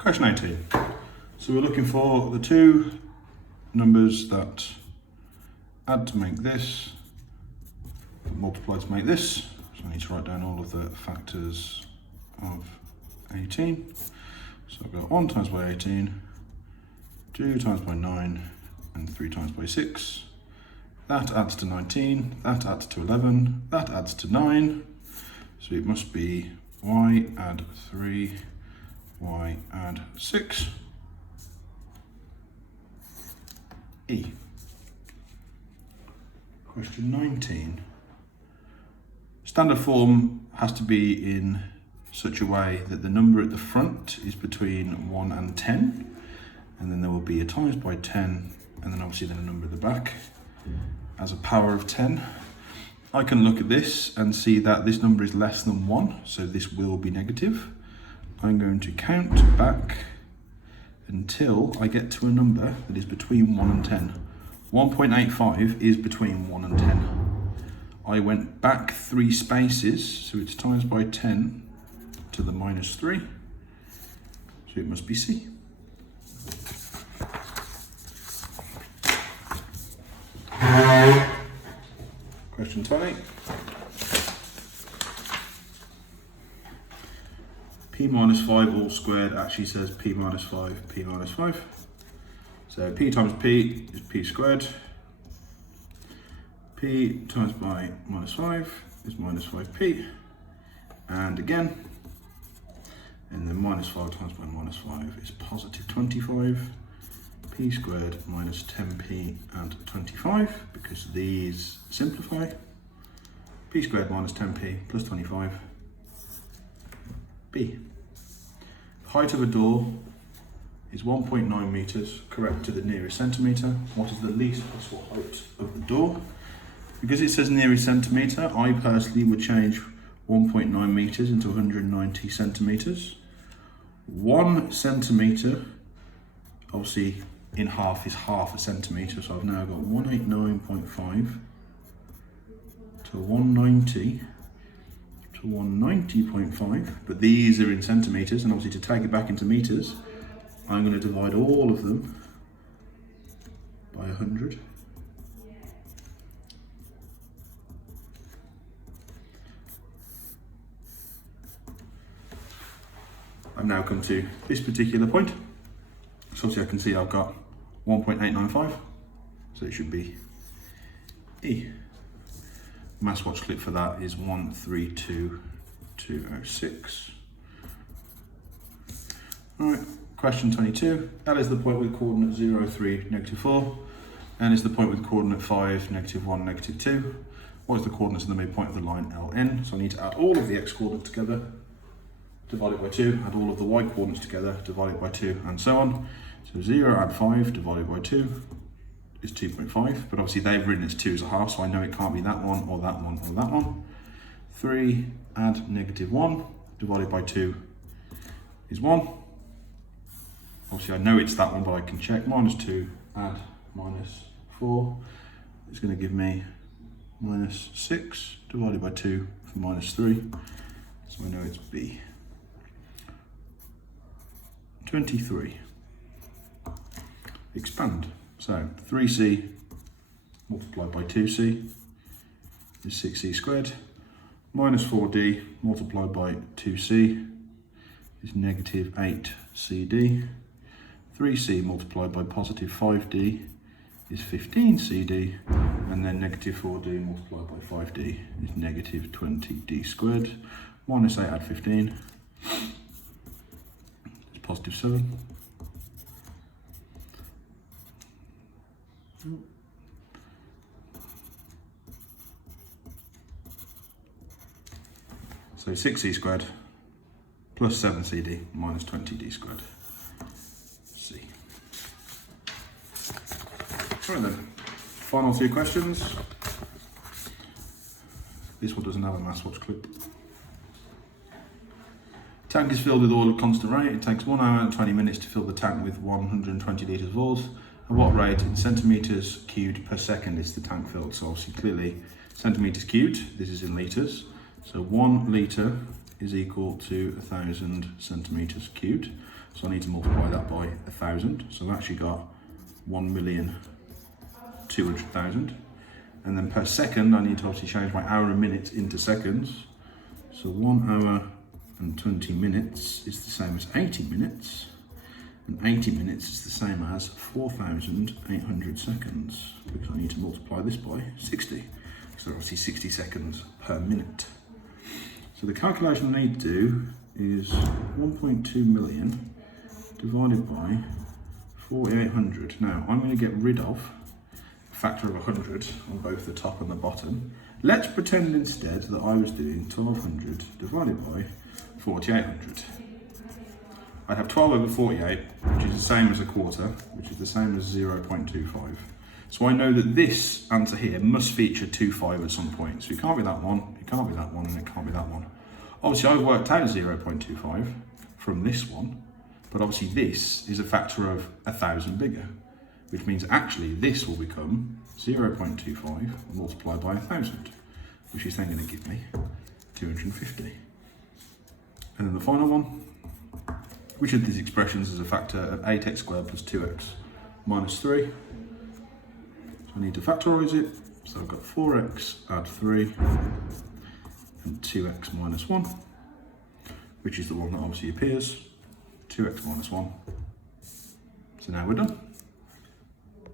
Question 18. So we're looking for the two numbers that add to make this, multiply to make this. So I need to write down all of the factors of 18. So I've got 1 times by 18, 2 times by 9, and 3 times by 6. That adds to 19, that adds to 11, that adds to 9. So it must be y add 3, y add 6, E. Question 19. Standard form has to be in such a way that the number at the front is between 1 and 10, and then there will be a times by 10, and then obviously then a number at the back as a power of 10. I can look at this and see that this number is less than 1, so this will be negative. I'm going to count back until I get to a number that is between 1 and 10. 1.85 is between 1 and 10. I went back 3 spaces, so it's times by 10 to the minus 3, so it must be C. Question 20. P minus 5 all squared actually says P minus 5, P minus 5. So P times P is P squared. P times by minus 5 is minus 5P. And again. And then minus 5 times by minus 5 is positive 25. P squared minus 10p and 25, because these simplify. P squared minus 10p plus 25, B. Height of a door is 1.9 meters, correct to the nearest centimeter. What is the least possible height of the door? Because it says nearest centimeter, I personally would change 1.9 meters into 190 centimeters. 1 centimeter, obviously, in half is half a centimetre, so I've now got 189.5 to 190 to 190.5, but these are in centimetres, and obviously to take it back into metres, I'm going to divide all of them by 100. I've now come to this particular point. So obviously I can see I've got 1.895, so it should be E. Mass watch click for that is 132206. Alright, question 22. L is the point with coordinate 0, 3, negative 4. N is the point with coordinate 5, negative 1, negative 2. What is the coordinates of the midpoint of the line LN? So I need to add all of the x coordinates together, divide it by 2, add all of the y coordinates together, divide it by 2, and so on. So 0 add 5 divided by 2 is 2.5, but obviously they've written it's 2 as a half, so I know it can't be that one, or that one, or that one. 3 add negative 1 divided by 2 is 1. Obviously I know it's that one, but I can check. Minus 2 add minus 4 is going to give me minus 6 divided by 2 for minus 3, so I know it's B. 23. Expand. So 3c multiplied by 2c is 6c squared. Minus 4d multiplied by 2c is negative 8cd. 3c multiplied by positive 5d is 15cd. And then negative 4d multiplied by 5d is negative 20d squared. Minus 8 add 15 is positive 7. So 6c squared plus 7cd minus 20d squared. C. Right then, final 2 questions. This one doesn't have a mass watch clip. Tank is filled with oil at constant rate. It takes 1 hour and 20 minutes to fill the tank with 120 litres of oil. At what rate in centimetres cubed per second is the tank filled? So obviously clearly centimetres cubed, this is in litres. So 1 litre is equal to 1,000 centimetres cubed. So I need to multiply that by 1,000. So I've actually got 1,200,000. And then per second, I need to obviously change my hour and minutes into seconds. So 1 hour and 20 minutes is the same as 80 minutes. And 80 minutes is the same as 4,800 seconds, because I need to multiply this by 60. So obviously 60 seconds per minute. So the calculation I need to do is 1.2 million divided by 4,800. Now I'm going to get rid of a factor of 100 on both the top and the bottom. Let's pretend instead that I was doing 1,200 divided by 4,800. I'd have 12 over 48, which is the same as a quarter, which is the same as 0.25. So I know that this answer here must feature 25 at some point. So it can't be that one, it can't be that one, and it can't be that one. Obviously I've worked out 0.25 from this one, but obviously this is a factor of 1,000 bigger, which means actually this will become 0.25 multiplied by 1,000, which is then going to give me 250. And then the final one, which of these expressions is a factor of 8x squared plus 2x minus 3? So I need to factorise it. So I've got 4x add 3 and 2x minus 1, which is the one that obviously appears, 2x minus 1. So now we're done.